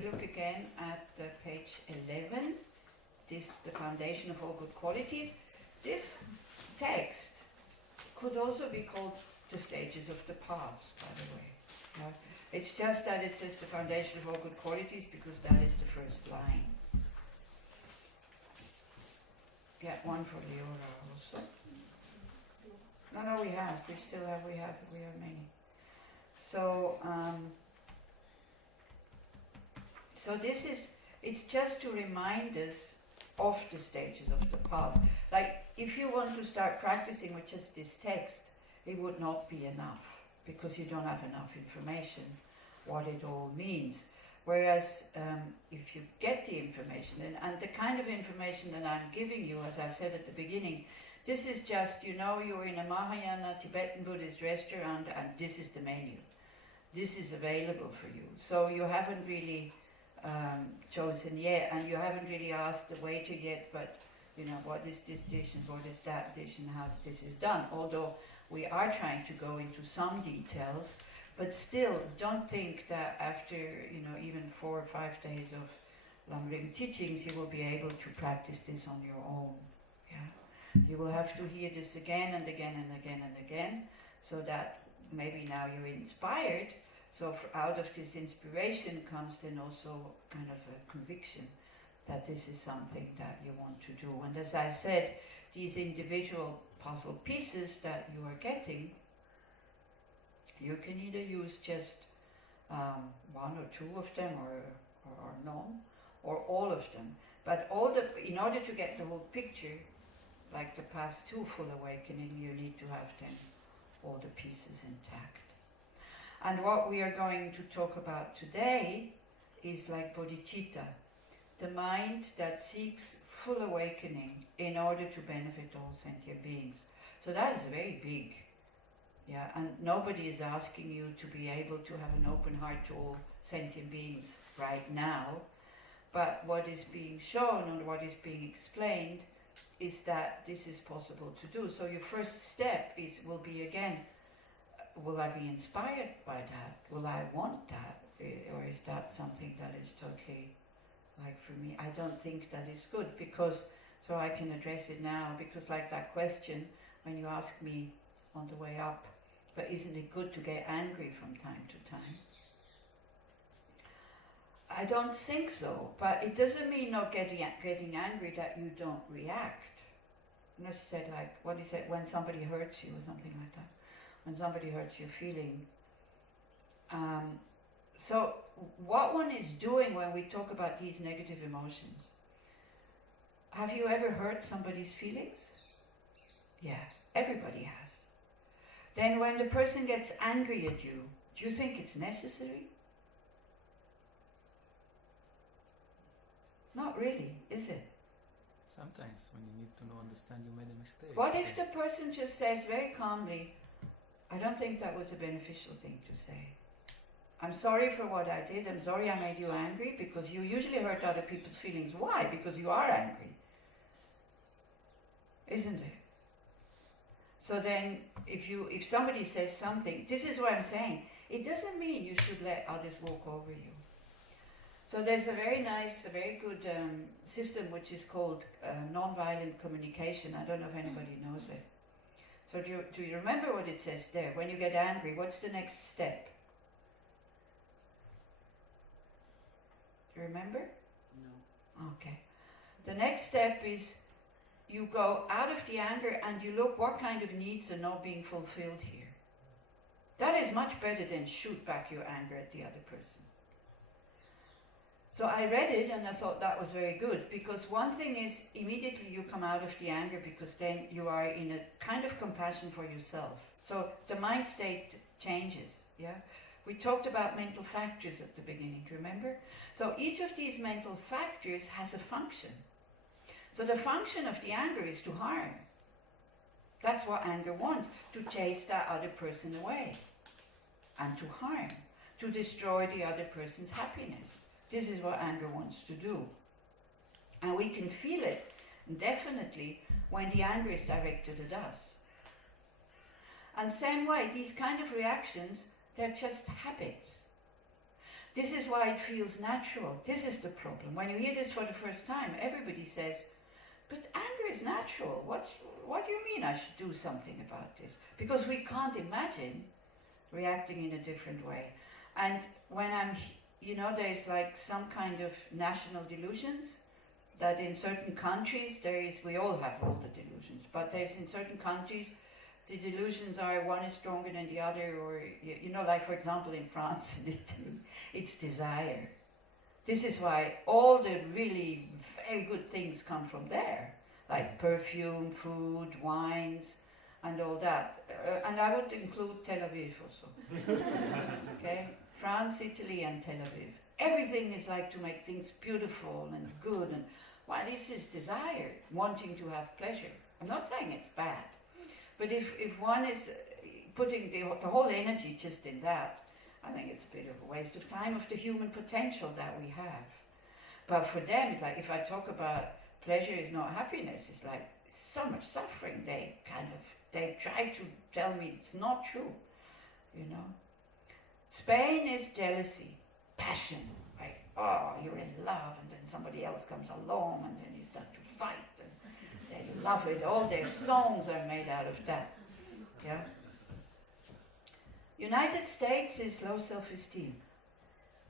we look again at page 11, this, the foundation of all good qualities. This text could also be called the stages of the path, by the way. Yeah? It's just that it says the foundation of all good qualities because that is the first line. Get one for Leora also. No, we have. We still have. We have many. So, so this is. It's just to remind us of the stages of the path. Like, if you want to start practicing with just this text, it would not be enough because you don't have enough information what it all means. Whereas if you get the information, and the kind of information that I'm giving you, as I said at the beginning, this is just, you know, you're in a Mahayana Tibetan Buddhist restaurant and this is the menu. This is available for you. So you haven't really chosen yet, and you haven't really asked the waiter yet, but you know, what is this dish and what is that dish and how this is done. Although we are trying to go into some details, but still, don't think that after, you know, even 4 or 5 days of Lam Rim teachings, you will be able to practice this on your own. Yeah, you will have to hear this again and again and again and again, so that maybe now you're inspired. So out of this inspiration comes then also kind of a conviction that this is something that you want to do. And as I said, these individual puzzle pieces that you are getting, you can either use just 1 or 2 of them, or none, or all of them. But in order to get the whole picture, like the path to full awakening, you need to have then all the pieces intact. And what we are going to talk about today is like bodhicitta, the mind that seeks full awakening in order to benefit all sentient beings. So that is very big. Yeah, and nobody is asking you to be able to have an open heart to all sentient beings right now. But what is being shown and what is being explained is that this is possible to do. So your first step will be again, will I be inspired by that? Will I want that? Or is that something that is totally, like for me, I don't think that is good, because, so I can address it now, because like that question, when you ask me on the way up, but isn't it good to get angry from time to time? I don't think so, but it doesn't mean not getting angry that you don't react. You know, she said, like, what is it, when somebody hurts you or something like that. When somebody hurts your feeling. So what one is doing when we talk about these negative emotions, have you ever hurt somebody's feelings? Yeah, everybody has. Then when the person gets angry at you, do you think it's necessary? Not really, is it? Sometimes when you need to understand you made a mistake. What if the person just says very calmly, I don't think that was a beneficial thing to say. I'm sorry for what I did. I'm sorry I made you angry, because you usually hurt other people's feelings. Why? Because you are angry. Isn't it? So then, if somebody says something, this is what I'm saying. It doesn't mean you should let others walk over you. So there's a very nice, a very good system which is called non-violent communication. I don't know if anybody knows it. So do you remember what it says there? When you get angry, what's the next step? Do you remember? No. Okay. The next step is you go out of the anger and you look what kind of needs are not being fulfilled here. That is much better than shoot back your anger at the other person. So I read it and I thought that was very good, because one thing is immediately you come out of the anger, because then you are in a kind of compassion for yourself. So the mind state changes, yeah? We talked about mental factors at the beginning, do you remember? So each of these mental factors has a function. So the function of the anger is to harm. That's what anger wants, to chase that other person away and to harm, to destroy the other person's happiness. This is what anger wants to do. And we can feel it, definitely, when the anger is directed at us. And same way, these kind of reactions, they're just habits. This is why it feels natural. This is the problem. When you hear this for the first time, everybody says, but anger is natural. What do you mean I should do something about this? Because we can't imagine reacting in a different way. And when there's like some kind of national delusions, that in certain countries we all have all the delusions, but there's in certain countries, the delusions are one is stronger than the other, or, like for example in France and Italy, it's desire. This is why all the really very good things come from there, like perfume, food, wines, and all that. And I would include Tel Aviv also. Okay? France, Italy, and Tel Aviv. Everything is like to make things beautiful and good, and this is desire, wanting to have pleasure. I'm not saying it's bad, but if one is putting the whole energy just in that, I think it's a bit of a waste of time of the human potential that we have. But for them, it's like, if I talk about pleasure is not happiness, it's like so much suffering. They try to tell me it's not true, Spain is jealousy, passion, right? Oh, you're in love, and then somebody else comes along, and then you start to fight, and they love it. All their songs are made out of that. Yeah. United States is low self-esteem.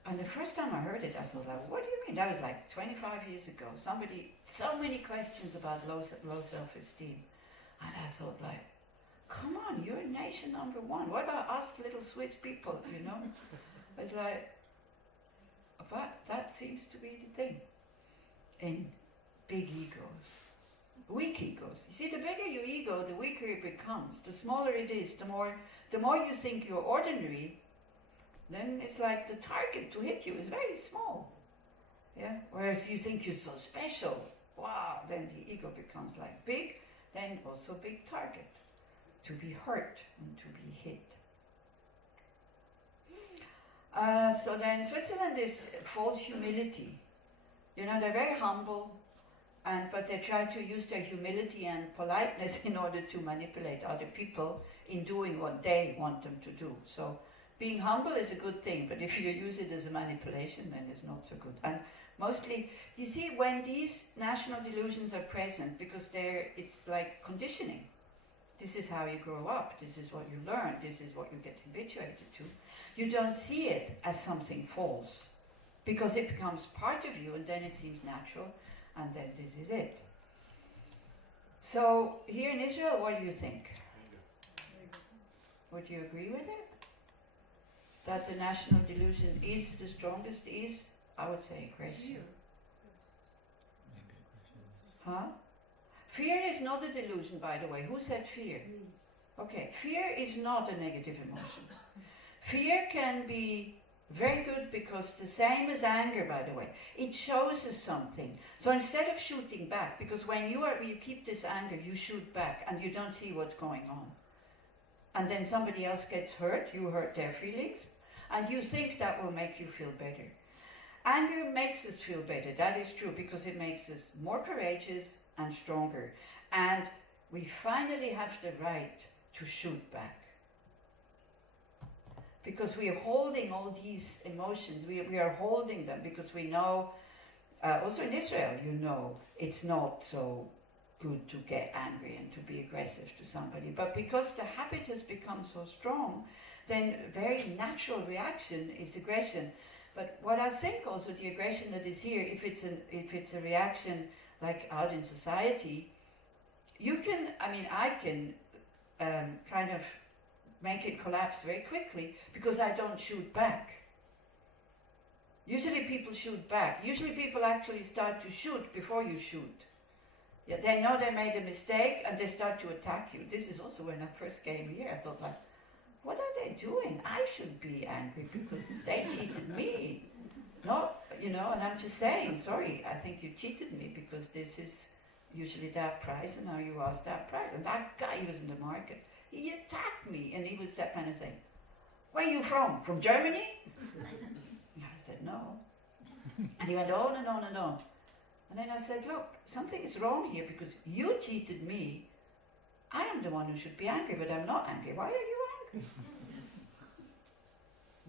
And the first time I heard it, I thought, like, what do you mean? That was like 25 years ago. So many questions about low self-esteem. And I thought, like, come on, you're nation number one. What about us little Swiss people, It's like, but that seems to be the thing in big egos. Weak egos. You see, the bigger your ego, the weaker it becomes. The smaller it is, the more you think you're ordinary, then it's like the target to hit you is very small. Yeah? Whereas you think you're so special, wow, then the ego becomes like big, then also big target to be hurt and to be hit. So then Switzerland is false humility. They're very humble, but they try to use their humility and politeness in order to manipulate other people in doing what they want them to do. So being humble is a good thing, but if you use it as a manipulation, then it's not so good. And mostly, you see, when these national delusions are present, because it's like conditioning. This is how you grow up, this is what you learn, this is what you get habituated to. You don't see it as something false, because it becomes part of you, and then it seems natural, and then this is it. So, here in Israel, what do you think? Would you agree with it? That the national delusion is the strongest is, I would say, aggression. Maybe aggression. Huh? Fear is not a delusion, by the way. Who said fear? Okay, fear is not a negative emotion. Fear can be very good because the same as anger, by the way, it shows us something. So instead of shooting back, because when you keep this anger, you shoot back and you don't see what's going on. And then somebody else gets hurt, you hurt their feelings, and you think that will make you feel better. Anger makes us feel better, that is true, because it makes us more courageous and stronger. And we finally have the right to shoot back. Because we are holding all these emotions, we are holding them because we know, also in Israel, it's not so good to get angry and to be aggressive to somebody. But because the habit has become so strong, then very natural reaction is aggression. But what I think also the aggression that is here, if it's a reaction like out in society, I can kind of make it collapse very quickly because I don't shoot back. Usually people shoot back. Usually people actually start to shoot before you shoot. Yeah, they know they made a mistake and they start to attack you. This is also when I first came here. I thought, like, what are they doing? I should be angry because they cheated me. No, and I'm just saying, sorry, I think you cheated me because this is usually that price and now you ask that price. And that guy was in the market. He attacked me and he was that kind of saying, where are you from? From Germany? And I said, no. And he went on and on and on. And then I said, look, something is wrong here because you cheated me. I am the one who should be angry, but I'm not angry. Why are you angry?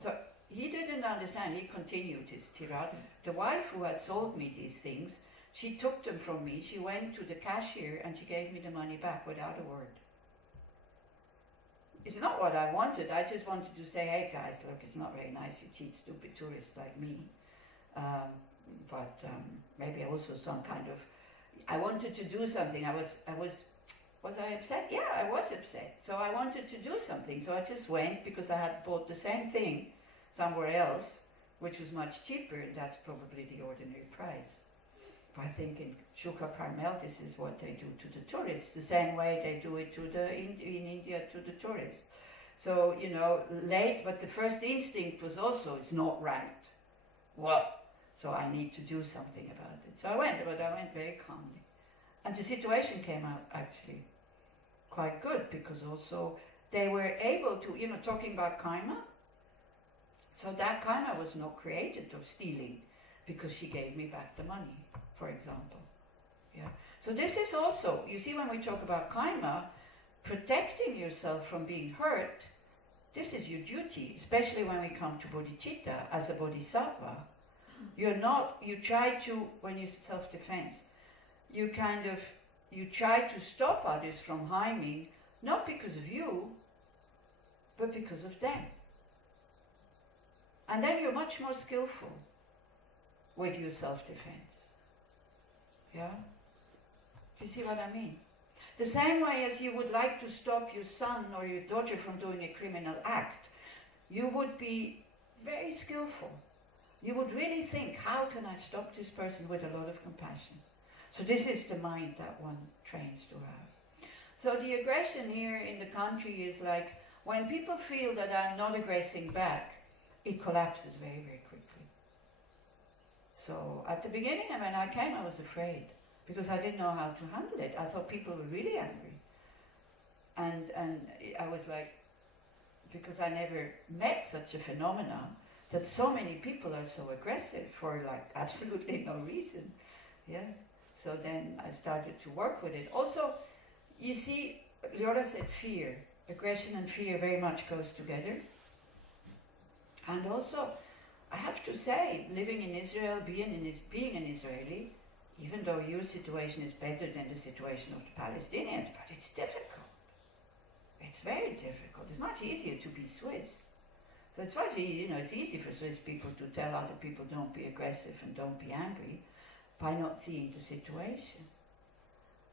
So he didn't understand. He continued his tirade. The wife who had sold me these things, she took them from me. She went to the cashier and she gave me the money back without a word. It's not what I wanted. I just wanted to say, hey guys, look, it's not very nice you cheat stupid tourists like me. But maybe also some kind of, I wanted to do something. Was I upset? Yeah, I was upset. So I wanted to do something. So I just went because I had bought the same thing somewhere else, which was much cheaper, and that's probably the ordinary price. I think in Shuka Carmel, this is what they do to the tourists, the same way they do it to in India to the tourists. So, you know, late, but the first instinct was also, it's not right. What? So I need to do something about it. So I went, but I went very calmly. And the situation came out actually quite good, because also they were able to, you know, talking about karma. So that karma was not created of stealing, because she gave me back the money, for example. Yeah. So this is also, you see, when we talk about karma, protecting yourself from being hurt, this is your duty, especially when we come to bodhicitta as a bodhisattva. You're not, you try to, when you self-defense, you try to stop others from harming, not because of you, but because of them. And then you're much more skillful with your self-defense. Yeah? Do you see what I mean? The same way as you would like to stop your son or your daughter from doing a criminal act, you would be very skillful. You would really think, how can I stop this person, with a lot of compassion? So this is the mind that one trains to have. So the aggression here in the country is like, when people feel that I'm not aggressing back, it collapses very, very quickly. So at the beginning, when I came, I was afraid, because I didn't know how to handle it. I thought people were really angry. And I was like, because I never met such a phenomenon, that so many people are so aggressive for like absolutely no reason. Yeah. So then I started to work with it. Also, you see, Lyora said fear. Aggression and fear very much goes together. And also, I have to say, living in Israel, being an Israeli, even though your situation is better than the situation of the Palestinians, but it's difficult. It's very difficult. It's much easier to be Swiss. So it's much easy, you know, it's easy for Swiss people to tell other people don't be aggressive and don't be angry, by not seeing the situation.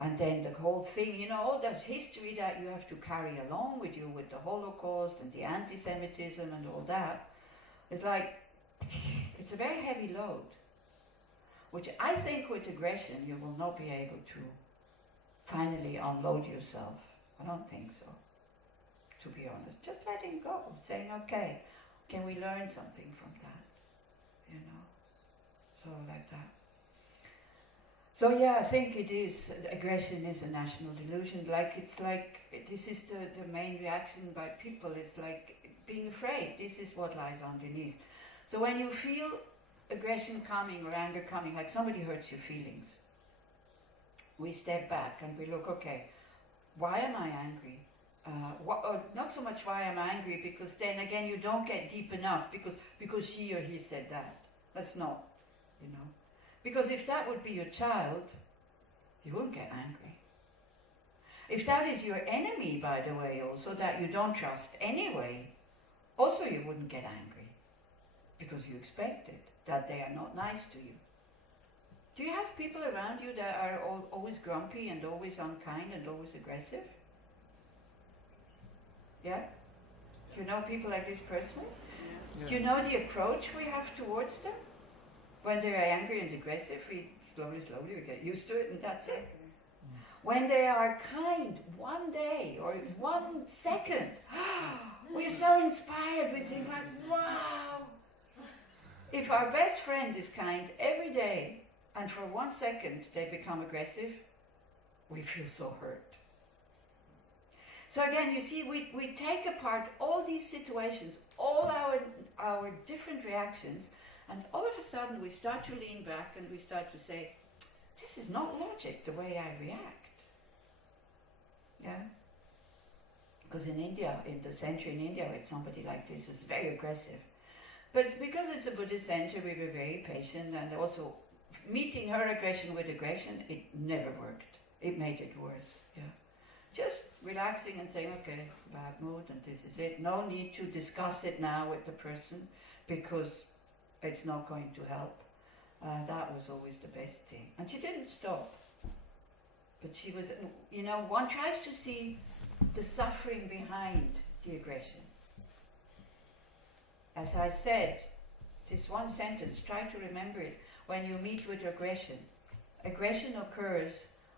And then the whole thing, you know, all that history that you have to carry along with you, with the Holocaust and the anti-Semitism and all that, it's like, it's a very heavy load, which I think with aggression you will not be able to finally unload yourself. I don't think so, to be honest. Just letting go, saying, okay, can we learn something from that? You know, so like that. So yeah, I think it is, aggression is a national delusion. Like, it's like, this is the main reaction by people. It's like being afraid. This is what lies underneath. So when you feel aggression coming or anger coming, like somebody hurts your feelings, we step back and we look, okay, why am I angry? Not so much why I'm angry, because then again you don't get deep enough, because she or he said that. That's not, you know. Because if that would be your child, you wouldn't get angry. If that is your enemy, by the way, also, that you don't trust anyway, also you wouldn't get angry, because you expect it, that they are not nice to you. Do you have people around you that are always grumpy and always unkind and always aggressive? Yeah? Do you know people like this personally? Yeah. Do you know the approach we have towards them? When they are angry and aggressive, we slowly get used to it, and that's it. When they are kind, one day or 1 second, we're so inspired, we think like, wow. If our best friend is kind every day, and for 1 second they become aggressive, we feel so hurt. So again, you see, we take apart all these situations, all our different reactions, and all of a sudden we start to lean back and we start to say, this is not logic, the way I react. Yeah? Because in India, in the century in India, with somebody like this is very aggressive. But because it's a Buddhist center, we were very patient, and also meeting her aggression with aggression, it never worked. It made it worse. Yeah, just relaxing and saying, okay, bad mood, and this is it. No need to discuss it now with the person because it's not going to help. That was always the best thing. And she didn't stop. But she was, you know, one tries to see the suffering behind the aggression. As I said, this one sentence, try to remember it when you meet with aggression. Aggression occurs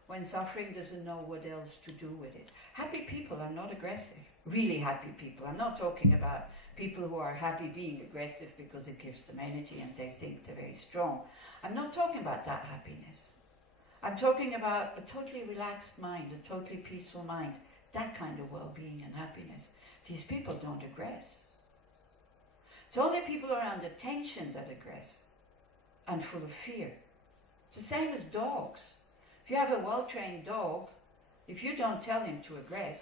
when suffering doesn't know what else to do with it. Happy people are not aggressive. Really happy people. I'm not talking about people who are happy being aggressive because it gives them energy and they think they're very strong. I'm not talking about that happiness. I'm talking about a totally relaxed mind, a totally peaceful mind. That kind of well-being and happiness. These people don't aggress. It's only people around the tension that aggress and full of fear. It's the same as dogs. If you have a well-trained dog, if you don't tell him to aggress,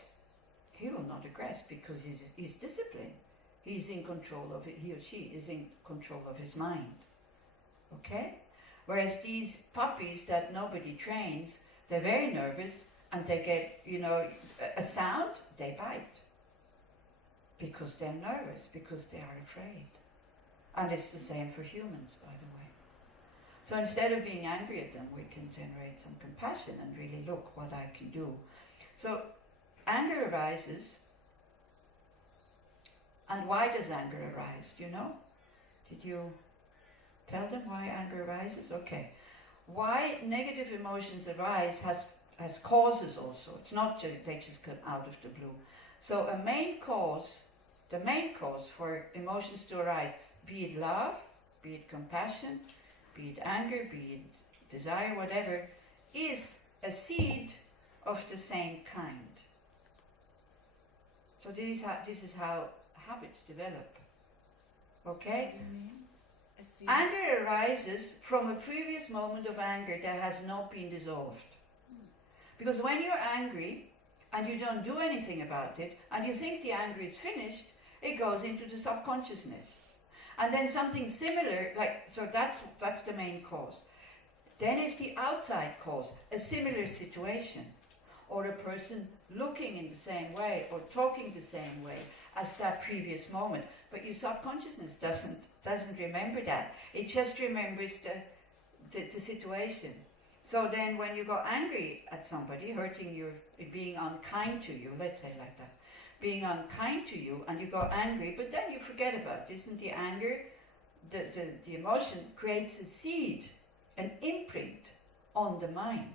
he will not aggress because he's disciplined. He's in control of it. He or she is in control of his mind. Okay? Whereas these puppies that nobody trains, they're very nervous and they get, you know, a sound, they bite. Because they're nervous, because they are afraid. And it's the same for humans, by the way. So instead of being angry at them, we can generate some compassion and really look what I can do. So anger arises. And why does anger arise? Do you know? Did you tell them why anger arises? Okay. Why negative emotions arise has causes also. It's not just they just come out of the blue. So the main cause for emotions to arise, be it love, be it compassion, be it anger, be it desire, whatever, is a seed of the same kind. So this is how habits develop. Okay? Anger arises from a previous moment of anger that has not been dissolved. Because when you're angry and you don't do anything about it and you think the anger is finished, it goes into the subconsciousness. And then something similar, so that's the main cause. Then is the outside cause, a similar situation, or a person looking in the same way or talking the same way as that previous moment. But your subconsciousness doesn't remember that. It just remembers the situation. So then when you go angry at somebody, hurting you, being unkind to you, let's say like that, being unkind to you, and you go angry, but then you forget about it. Isn't the anger, the emotion creates a seed, an imprint on the mind,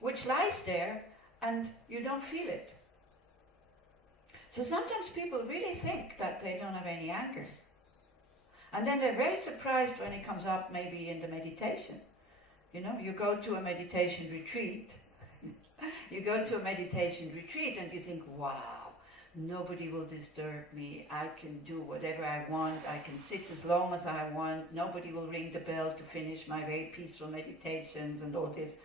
which lies there and you don't feel it. So sometimes people really think that they don't have any anger. And then they're very surprised when it comes up maybe in the meditation. You know, you go to a meditation retreat, and you think, wow, nobody will disturb me, I can do whatever I want, I can sit as long as I want, nobody will ring the bell to finish my very peaceful meditations and all this.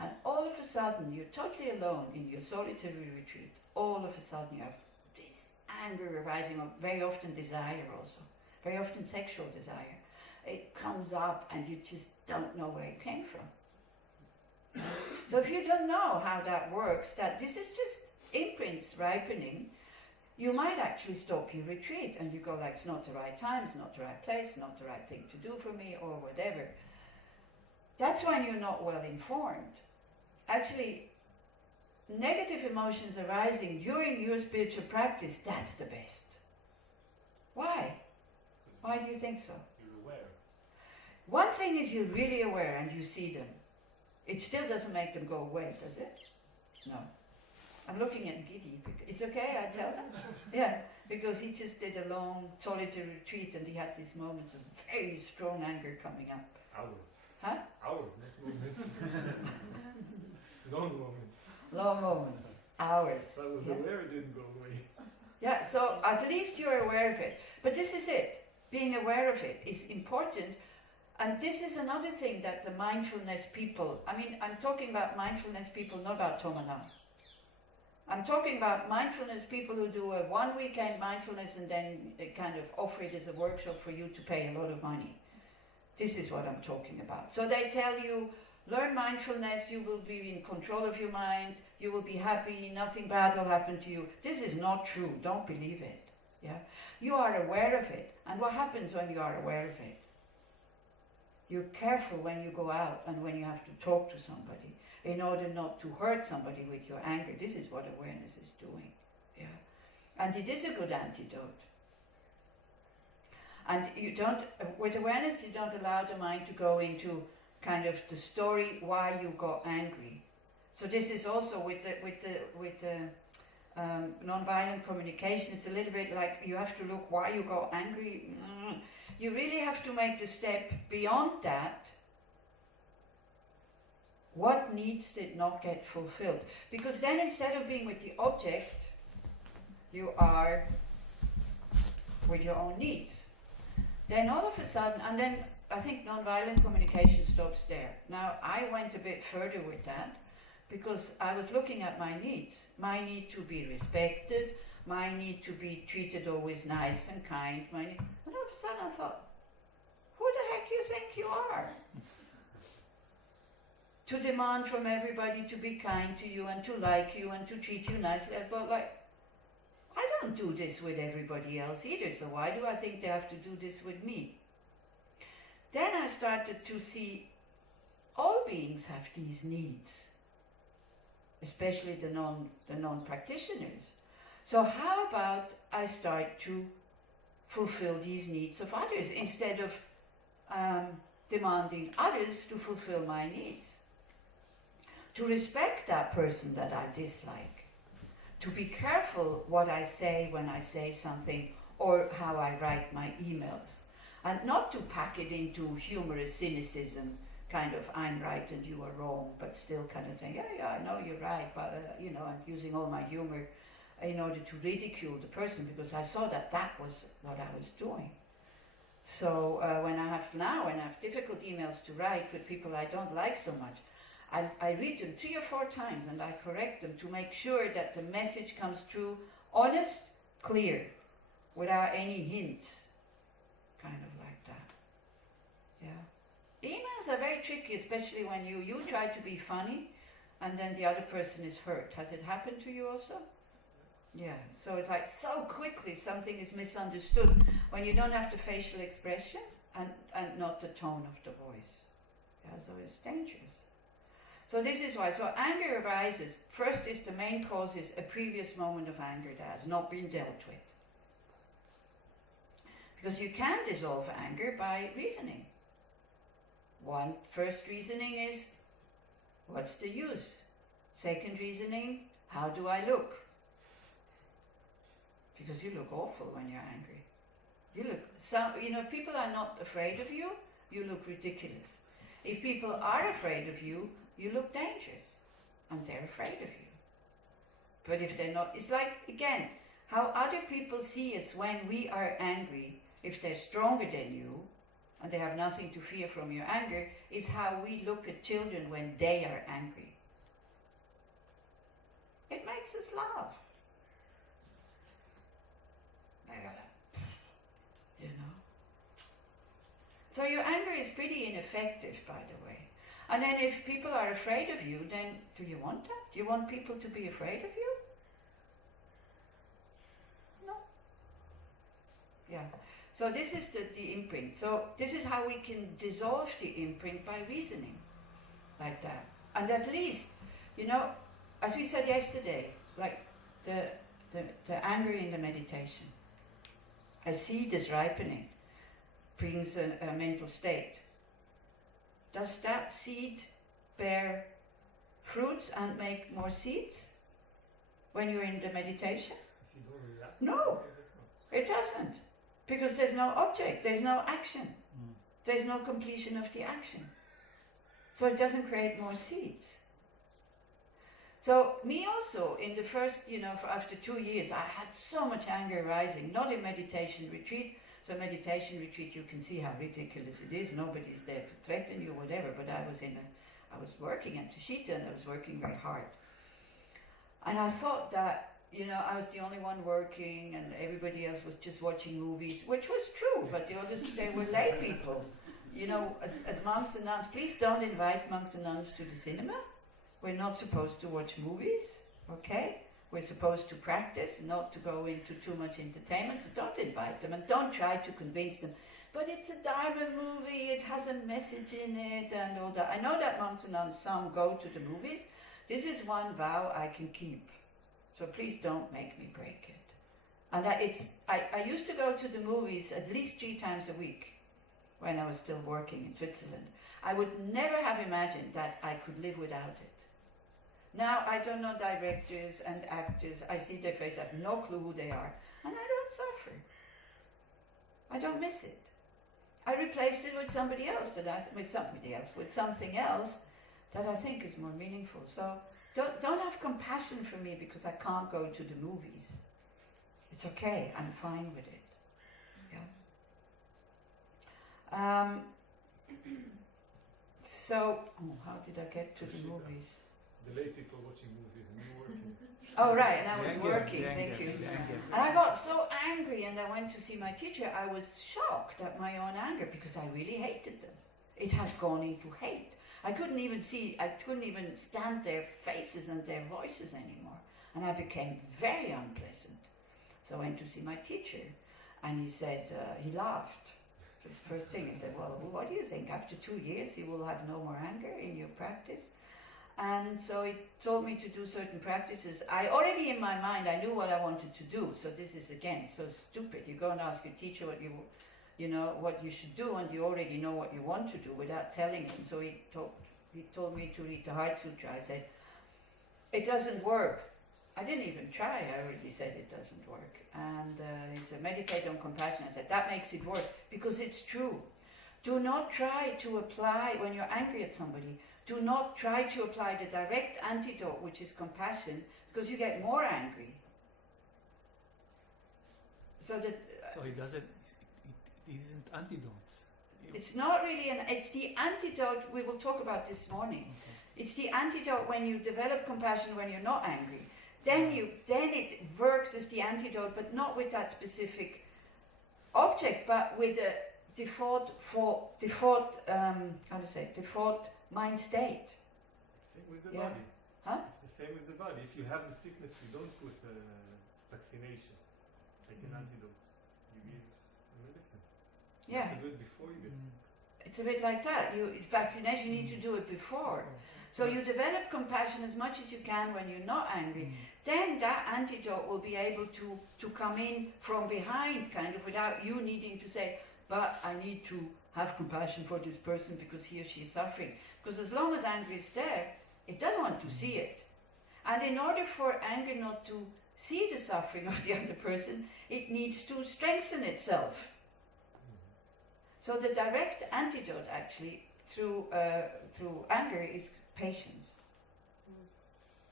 And all of a sudden, you're totally alone in your solitary retreat. All of a sudden you have this anger arising, or very often desire also, very often sexual desire. It comes up and you just don't know where it came from. So if you don't know how that works, that this is just imprints ripening, you might actually stop your retreat and you go like, it's not the right time, it's not the right place, not the right thing to do for me, or whatever. That's when you're not well informed. Actually, negative emotions arising during your spiritual practice, that's the best. Why? Why do you think so? You're aware. One thing is you're really aware and you see them. It still doesn't make them go away, does it? No. I'm looking at Giddy. It's okay, I tell him. Yeah, because he just did a long solitary retreat and he had these moments of very strong anger coming up. Hours. Huh? Hours, not moments. Long moments. Long moments. Hours. So I was Yeah. aware it didn't go away. Yeah, so at least you're aware of it. But this is it. Being aware of it is important. And this is another thing that the mindfulness people, I mean, I'm talking about mindfulness people, not about Tomana. I'm talking about mindfulness, people who do a one weekend mindfulness and then kind of offer it as a workshop for you to pay a lot of money. This is what I'm talking about. So they tell you, learn mindfulness, you will be in control of your mind, you will be happy, nothing bad will happen to you. This is not true, don't believe it. Yeah? You are aware of it. And what happens when you are aware of it? You're careful when you go out and when you have to talk to somebody in order not to hurt somebody with your anger. This is what awareness is doing. Yeah? And it is a good antidote. And you don't, with awareness, you don't allow the mind to go into kind of the story why you got angry. So this is also with the non-violent communication. It's a little bit like you have to look why you got angry. You really have to make the step beyond that. What needs did not get fulfilled? Because then instead of being with the object, you are with your own needs. Then all of a sudden, and then I think non-violent communication stops there. Now I went a bit further with that because I was looking at my needs. My need to be respected, my need to be treated always nice and kind, my need, and all of a sudden I thought, who the heck you think you are? To demand from everybody to be kind to you and to like you and to treat you nicely. I thought, like, I don't do this with everybody else either, so why do I think they have to do this with me? Then I started to see all beings have these needs, especially the non-practitioners. So how about I start to fulfill these needs of others instead of demanding others to fulfill my needs? To respect that person that I dislike. To be careful what I say when I say something or how I write my emails. And not to pack it into humorous cynicism, kind of I'm right and you are wrong, but still kind of saying, yeah, I know you're right, but you know, I'm using all my humor in order to ridicule the person because I saw that that was what I was doing. So when I have difficult emails to write with people I don't like so much, I read them 3 or 4 times and I correct them to make sure that the message comes through honest, clear, without any hints. Kind of like that. Yeah. Emails are very tricky, especially when you try to be funny and then the other person is hurt. Has it happened to you also? Yeah. So it's like so quickly something is misunderstood when you don't have the facial expression and not the tone of the voice. Yeah, so it's dangerous. So this is why. So anger arises. First is the main cause is a previous moment of anger that has not been dealt with. Because you can dissolve anger by reasoning. First reasoning is, what's the use? Second reasoning, how do I look? Because you look awful when you're angry. If people are not afraid of you, you look ridiculous. If people are afraid of you, you look dangerous, and they're afraid of you. But if they're not, it's like, again, how other people see us when we are angry, if they're stronger than you, and they have nothing to fear from your anger, is how we look at children when they are angry. It makes us laugh. You know? So your anger is pretty ineffective, by the way. And then if people are afraid of you, then do you want that? Do you want people to be afraid of you? No. Yeah. So this is the imprint. So this is how we can dissolve the imprint by reasoning. Like that. And at least, as we said yesterday, like the anger in the meditation. A seed is ripening, brings a mental state. Does that seed bear fruits and make more seeds when you're in the meditation? If you don't do that, No, it doesn't. Because there's no object, there's no action. There's no completion of the action. So it doesn't create more seeds. So me also, in the first, after 2 years, I had so much anger rising, not in meditation retreat. So meditation retreat, you can see how ridiculous it is. Nobody's there to threaten you, whatever. But I was working at Tushita and I was working very hard. And I thought that, you know, I was the only one working and everybody else was just watching movies, which was true, but the others, they were lay people. You know, as monks and nuns, please don't invite monks and nuns to the cinema. We're not supposed to watch movies, okay? We're supposed to practice, not to go into too much entertainment, so don't invite them and don't try to convince them. But it's a Dharma movie, it has a message in it and all that. I know that monks and nuns, some go to the movies. This is one vow I can keep. So please don't make me break it. And I used to go to the movies at least 3 times a week when I was still working in Switzerland. I would never have imagined that I could live without it. Now I don't know directors and actors, I see their face, I have no clue who they are, and I don't suffer. I don't miss it. I replaced it with something else with something else that I think is more meaningful. So don't have compassion for me because I can't go to the movies. It's okay, I'm fine with it. Yeah. So, how did I get to the movies? The lay people watching movies and you working. Oh right, and I was working, the thank anger, you. the anger. And I got so angry and I went to see my teacher. I was shocked at my own anger because I really hated them. It had gone into hate. I couldn't even stand their faces and their voices anymore. And I became very unpleasant. So I went to see my teacher and he said, he laughed. So the first thing he said, well, what do you think? After 2 years you will have no more anger in your practice? And so he told me to do certain practices. I already in my mind, I knew what I wanted to do. So this is again so stupid. You go and ask your teacher what what you should do, and you already know what you want to do without telling him. So he told me to read the Heart Sutra. I said, it doesn't work. I didn't even try. I already said it doesn't work. And he said, meditate on compassion. I said, that makes it worse because it's true. Do not try to apply when you're angry at somebody. Do not try to apply the direct antidote, which is compassion, because you get more angry. So It doesn't. It isn't antidotes. It's not really it's the antidote. We will talk about this morning. Okay. It's the antidote when you develop compassion when you're not angry. Then it works as the antidote, but not with that specific object, but with a default mind state. Same with the body. Huh? It's the same with the body. If you have the sickness, you don't put vaccination, like an antidote. You give medicine. You have to do it before you get sick. It's a bit like that. Vaccination, you need to do it before. So you develop compassion as much as you can when you're not angry. Then that antidote will be able to come in from behind, kind of, without you needing to say, but I need to have compassion for this person because he or she is suffering. Because as long as anger is there, it doesn't want to see it. And in order for anger not to see the suffering of the other person, it needs to strengthen itself. So the direct antidote actually through anger is patience.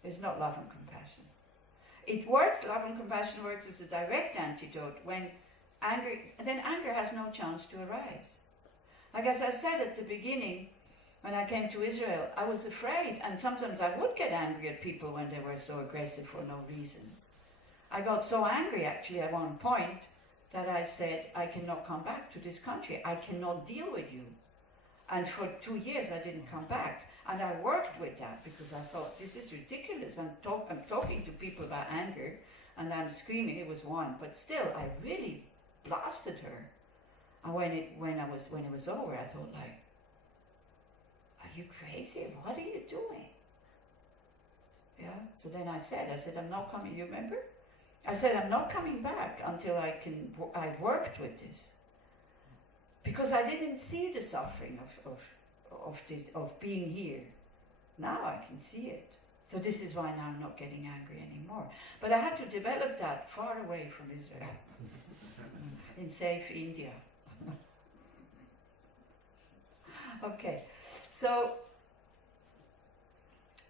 It's not love and compassion. It works, love and compassion works as a direct antidote when anger has no chance to arise. Like as I said at the beginning, when I came to Israel, I was afraid, and sometimes I would get angry at people when they were so aggressive for no reason. I got so angry actually at one point that I said, I cannot come back to this country. I cannot deal with you. And for 2 years I didn't come back. And I worked with that because I thought, this is ridiculous. I'm talking to people about anger and I'm screaming. It was one, but still I really blasted her. And when it was over, I thought, like, are you crazy? What are you doing? Yeah. So then I said, I'm not coming. You remember? I said, I'm not coming back until I've worked with this. Because I didn't see the suffering of being here. Now I can see it. So this is why now I'm not getting angry anymore. But I had to develop that far away from Israel. In safe India. Okay. So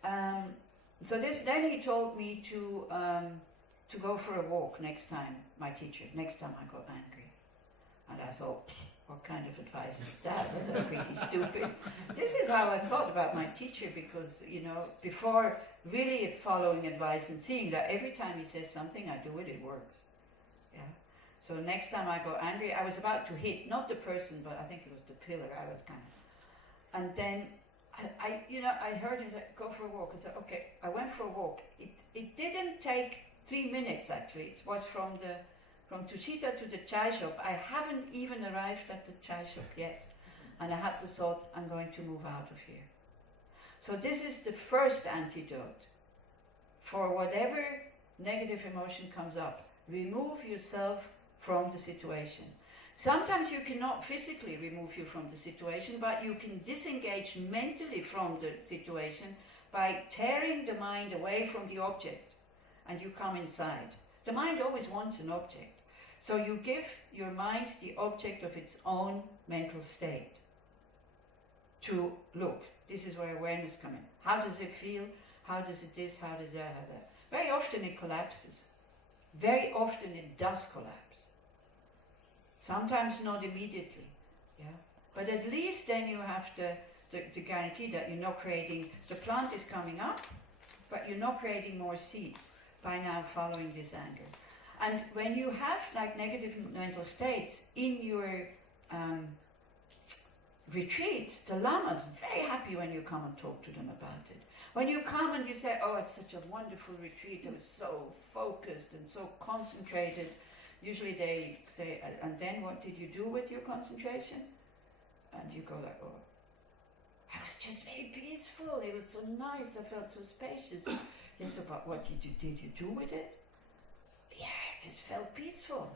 then he told me to go for a walk next time, my teacher, next time I got angry. And I thought, what kind of advice is that? That's pretty stupid. This is how I thought about my teacher, because, you know, before really following advice and seeing that every time he says something, I do it, it works. Yeah. So next time I got angry, I was about to hit, not the person, but I think it was the pillar. I was kind of, and then I heard him say, go for a walk. I said, okay. I went for a walk. It didn't take 3 minutes actually. It was from Tushita to the chai shop. I haven't even arrived at the chai shop yet. And I had the thought, I'm going to move out of here. So this is the first antidote for whatever negative emotion comes up. Remove yourself from the situation. Sometimes you cannot physically remove you from the situation, but you can disengage mentally from the situation by tearing the mind away from the object, and you come inside. The mind always wants an object. So you give your mind the object of its own mental state to look. This is where awareness comes in. How does it feel? How does it this? How does that? How that? Very often it collapses. Very often it does collapse. Sometimes not immediately, yeah. But at least then you have the guarantee that you're not creating, the plant is coming up, but you're not creating more seeds by now following this anger. And when you have like negative mental states in your retreats, the lamas are very happy when you come and talk to them about it. When you come and you say, oh, it's such a wonderful retreat, I was so focused and so concentrated. Usually they say, and then what did you do with your concentration? And you go like, oh, I was just very peaceful. It was so nice. I felt so spacious. Yes, but what did you do with it? Yeah, I just felt peaceful.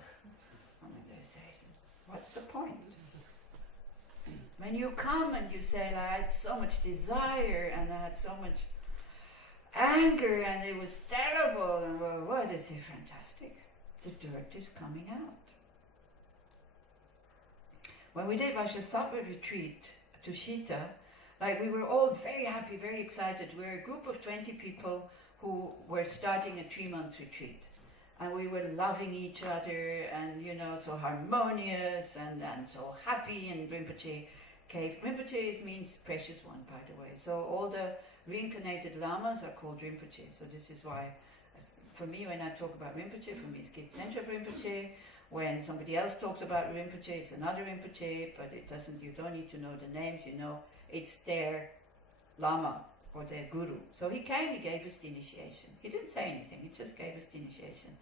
And then they say, what's the point? When you come and you say, like, I had so much desire and I had so much anger and it was terrible, and what is it fantastic? The dirt is coming out. When we did Vajrasattva retreat to Shita, like we were all very happy, very excited. We were a group of 20 people who were starting a 3-month retreat. And we were loving each other and, you know, so harmonious and so happy in Rinpoche cave. Rinpoche means precious one, by the way. So all the reincarnated lamas are called Rinpoche. So this is why, for me, when I talk about Rinpoche, for me it's Kid Center of Rinpoche. When somebody else talks about Rinpoche, it's another Rinpoche, but it doesn't, you don't need to know the names, you know, it's their lama or their guru. So he came, he gave us the initiation. He didn't say anything, he just gave us the initiation.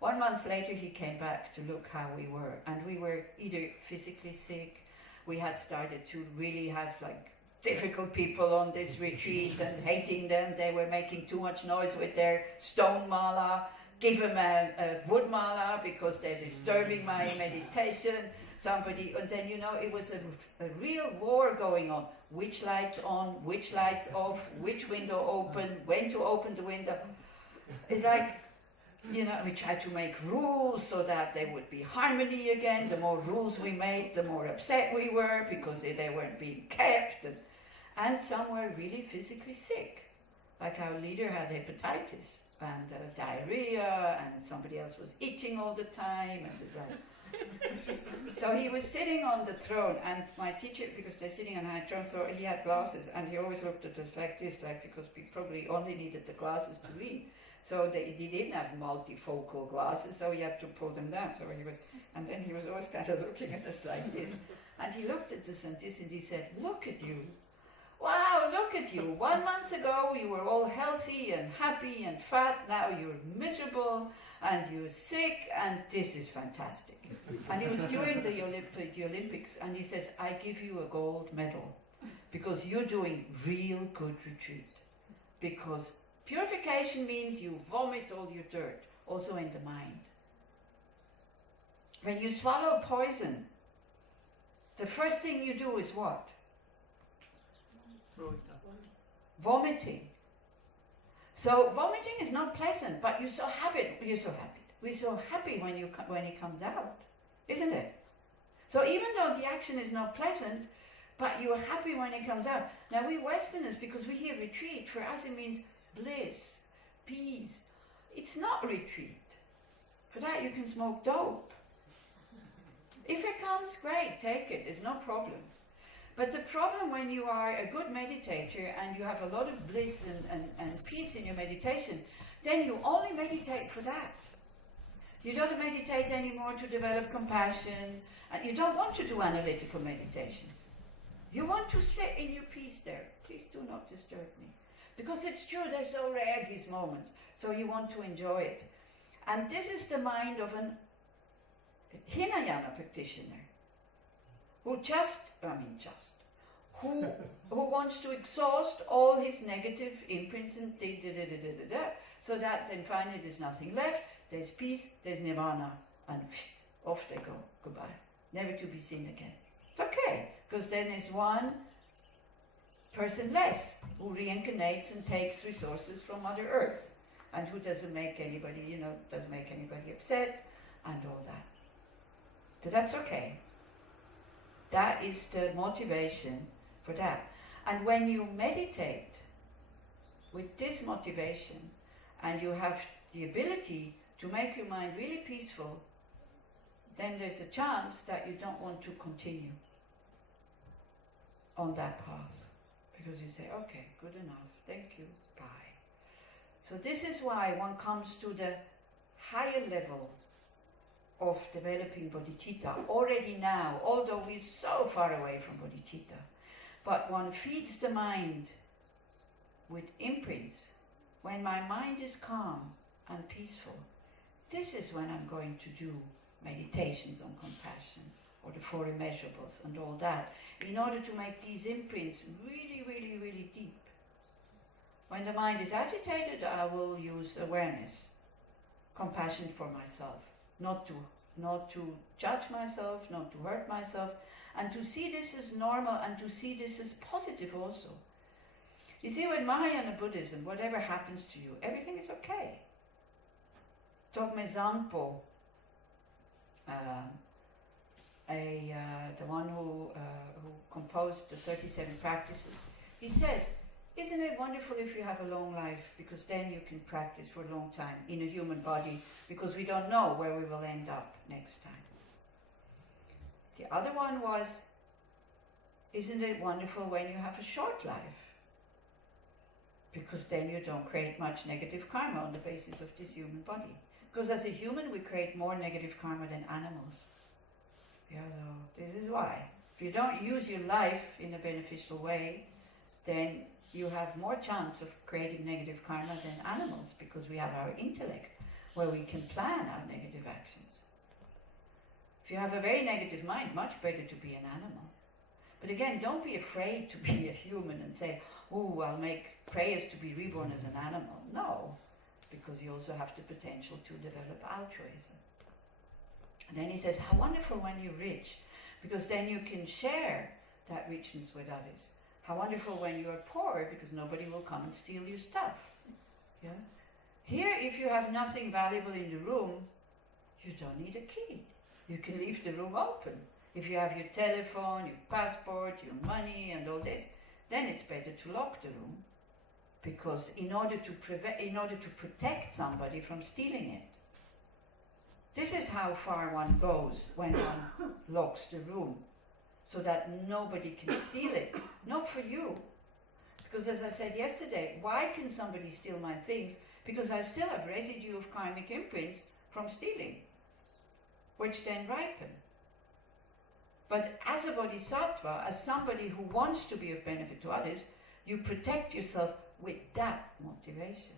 1 month later he came back to look how we were, and we were either physically sick, we had started to really have like difficult people on this retreat and hating them. They were making too much noise with their stone mala. Give them a wood mala because they're disturbing my meditation. Somebody, and then, you know, it was a real war going on. Which lights on, which lights off, which window open, when to open the window. It's like, you know, we tried to make rules so that there would be harmony again. The more rules we made, the more upset we were because they weren't being kept. And some were really physically sick. Like our leader had hepatitis and diarrhea, and somebody else was itching all the time. And it was like so he was sitting on the throne, and my teacher, because they're sitting on a high throne, so he had glasses, and he always looked at us like this, like, because we probably only needed the glasses to read. So he didn't have multifocal glasses, so he had to pull them down. So he was, and then he was always kind of looking at us like this. And he looked at us and this, and he said, look at you. Wow, look at you. 1 month ago you were all healthy and happy and fat. Now you're miserable and you're sick, and this is fantastic. And it was during the Olympics, and he says, I give you a gold medal because you're doing real good retreat. Because purification means you vomit all your dirt, also in the mind. When you swallow poison, the first thing you do is what? Throw it up. Vomiting. So vomiting is not pleasant, but you're so happy. We're so happy when it comes out, isn't it? So even though the action is not pleasant, but you're happy when it comes out. Now we Westerners, because we hear retreat, for us it means bliss, peace. It's not retreat. For that you can smoke dope. If it comes, great, take it, there's no problem. But the problem when you are a good meditator and you have a lot of bliss and peace in your meditation, then you only meditate for that. You don't meditate anymore to develop compassion, and you don't want to do analytical meditations. You want to sit in your peace there. Please do not disturb me. Because it's true, they're so rare, these moments. So you want to enjoy it. And this is the mind of an Hinayana practitioner who who wants to exhaust all his negative imprints and so that then finally there's nothing left, there's peace, there's nirvana, and off they go, goodbye, never to be seen again. It's okay, because then there's one person less who reincarnates and takes resources from Mother Earth, and who doesn't make anybody, doesn't make anybody upset, and all that. So that's okay. That is the motivation for that. And when you meditate with this motivation, and you have the ability to make your mind really peaceful, then there's a chance that you don't want to continue on that path. Because you say, okay, good enough, thank you, bye. So this is why one comes to the higher level of developing bodhicitta already now, although we're so far away from bodhicitta. But one feeds the mind with imprints. When my mind is calm and peaceful, this is when I'm going to do meditations on compassion or the four immeasurables and all that, in order to make these imprints really, really, really deep. When the mind is agitated, I will use awareness, compassion for myself, not to judge myself, not to hurt myself, and to see this as normal and to see this as positive also. You see, with Mahayana Buddhism, whatever happens to you, everything is okay. Tokme Zanpo, the one who composed the 37 practices, he says, isn't it wonderful if you have a long life, because then you can practice for a long time in a human body, because we don't know where we will end up next time. The other one was, isn't it wonderful when you have a short life, because then you don't create much negative karma on the basis of this human body. Because as a human we create more negative karma than animals. Yeah, so this is why. If you don't use your life in a beneficial way, then you have more chance of creating negative karma than animals, because we have our intellect where we can plan our negative actions. If you have a very negative mind, much better to be an animal. But again, don't be afraid to be a human and say, oh, I'll make prayers to be reborn as an animal. No, because you also have the potential to develop altruism. And then he says, how wonderful when you're rich, because then you can share that richness with others. How wonderful when you are poor, because nobody will come and steal your stuff. Yeah? Here, if you have nothing valuable in the room, you don't need a key. You can leave the room open. If you have your telephone, your passport, your money and all this, then it's better to lock the room, because in order to protect somebody from stealing it. This is how far one goes when one locks the room, so that nobody can steal it. Not for you. Because as I said yesterday, why can somebody steal my things? Because I still have residue of karmic imprints from stealing, which then ripen. But as a bodhisattva, as somebody who wants to be of benefit to others, you protect yourself with that motivation.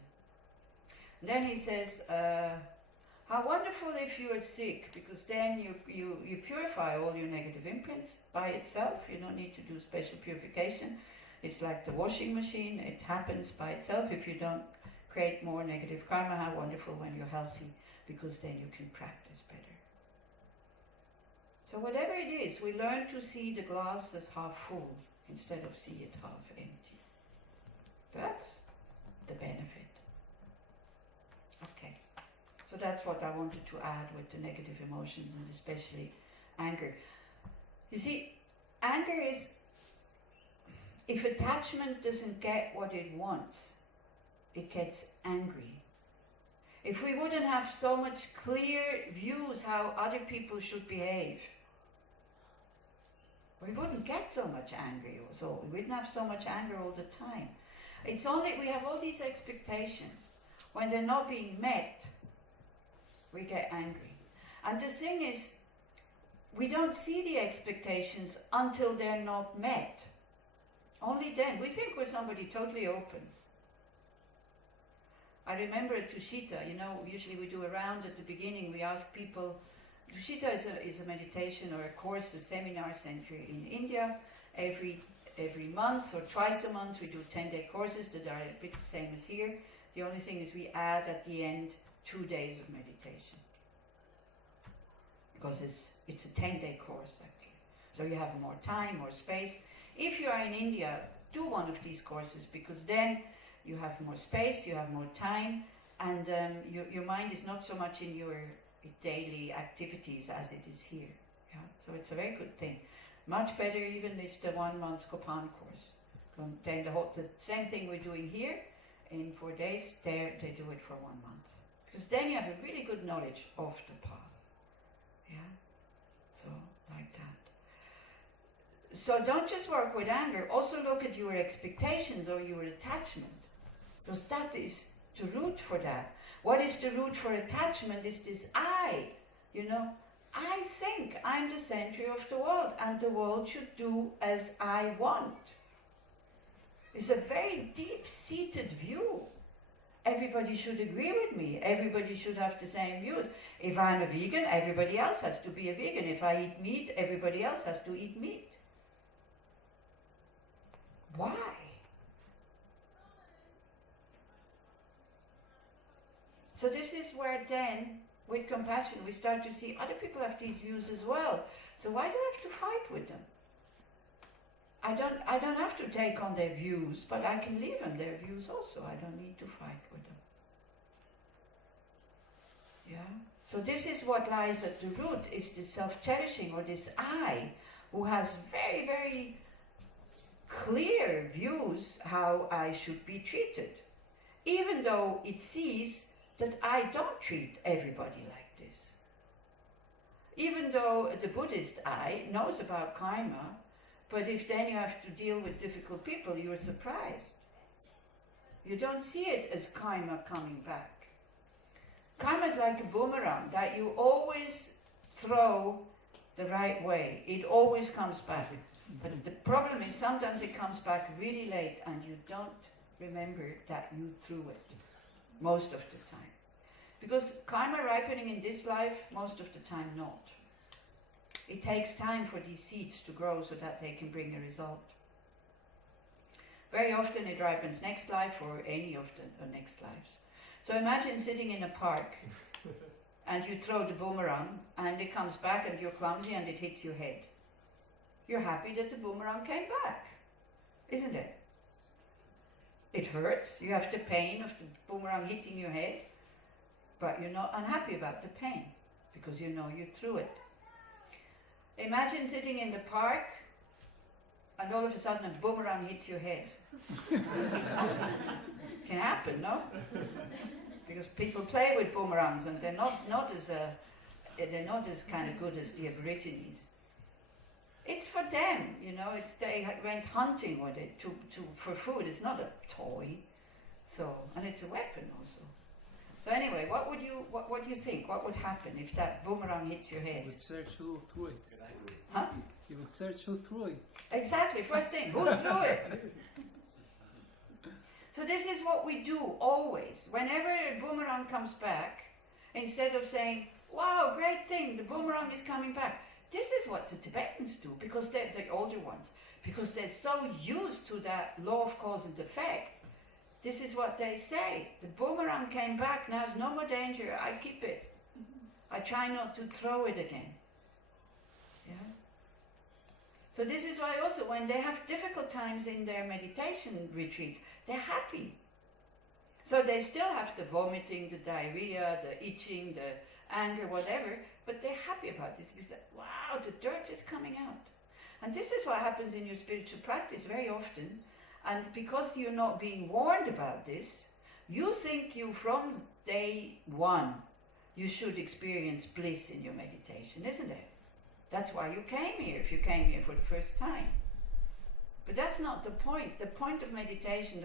And then he says, how wonderful if you are sick, because then you purify all your negative imprints by itself. You don't need to do special purification. It's like the washing machine. It happens by itself if you don't create more negative karma. How wonderful when you're healthy, because then you can practice better. So whatever it is, we learn to see the glass as half full instead of see it half empty. That's the benefit. Okay. So that's what I wanted to add with the negative emotions, and especially anger. You see, anger is, if attachment doesn't get what it wants, it gets angry. If we wouldn't have so much clear views how other people should behave, We wouldn't get so much angry, so we wouldn't have so much anger all the time. It's only we have all these expectations. When they're not being met, we get angry. And the thing is, we don't see the expectations until they're not met. Only then. We think we're somebody totally open. I remember at Tushita, usually we do a round at the beginning, we ask people. Tushita is a meditation or a course, a seminar center in India. Every month or twice a month we do 10-day courses that are a bit the same as here. The only thing is we add at the end 2 days of meditation. Because it's a 10-day course actually. So you have more time, more space. If you are in India, do one of these courses because then you have more space, you have more time, and your mind is not so much in your daily activities as it is here. Yeah? So it's a very good thing. Much better even is the 1 month Kopan course. Then the same thing we're doing here in 4 days, there they do it for 1 month. Because then you have a really good knowledge of the path. Yeah? So, like that. So don't just work with anger, also look at your expectations or your attachment. Because that is the root for that. What is the root for attachment is this I. I think I'm the center of the world and the world should do as I want. It's a very deep-seated view. Everybody should agree with me. Everybody should have the same views. If I'm a vegan, everybody else has to be a vegan. If I eat meat, everybody else has to eat meat. Why? So this is where then, with compassion, we start to see other people have these views as well. So why do I have to fight with them? I don't have to take on their views, but I can leave them their views also. I don't need to fight with them. Yeah? So this is what lies at the root, is this self-cherishing, or this I, who has very, very clear views how I should be treated. Even though it sees that I don't treat everybody like this. Even though the Buddhist I knows about karma, but if then you have to deal with difficult people, you're surprised. You don't see it as karma coming back. Karma is like a boomerang that you always throw the right way. It always comes back. But the problem is sometimes it comes back really late and you don't remember that you threw it. Most of the time. Because karma ripening in this life, most of the time not. It takes time for these seeds to grow so that they can bring a result. Very often it ripens next life or any of the next lives. So imagine sitting in a park and you throw the boomerang and it comes back and you're clumsy and it hits your head. You're happy that the boomerang came back, isn't it? It hurts, you have the pain of the boomerang hitting your head, but you're not unhappy about the pain, because you know you threw it. Imagine sitting in the park, and all of a sudden a boomerang hits your head. Can happen, no? Because people play with boomerangs, and they're not as kind of good as the Aborigines. It's for them, they went hunting with it for food. It's not a toy, and it's a weapon also. So anyway, what do you think? What would happen if that boomerang hits your head? You would search who threw it. Huh? You would search who threw it. Exactly, first thing, who threw it? So this is what we do always. Whenever a boomerang comes back, instead of saying, wow, great thing, the boomerang is coming back. This is what the Tibetans do, because they're the older ones, because they're so used to that law of cause and effect. This is what they say. The boomerang came back, now there's no more danger, I keep it. I try not to throw it again. Yeah? So this is why also when they have difficult times in their meditation retreats, they're happy. So they still have the vomiting, the diarrhea, the itching, the anger, whatever, but they're happy about this because, wow, the dirt is coming out. And this is what happens in your spiritual practice very often. And because you're not being warned about this, you think from day one, you should experience bliss in your meditation, isn't it? That's why you came here, if you came here for the first time. But that's not the point. The point of meditation,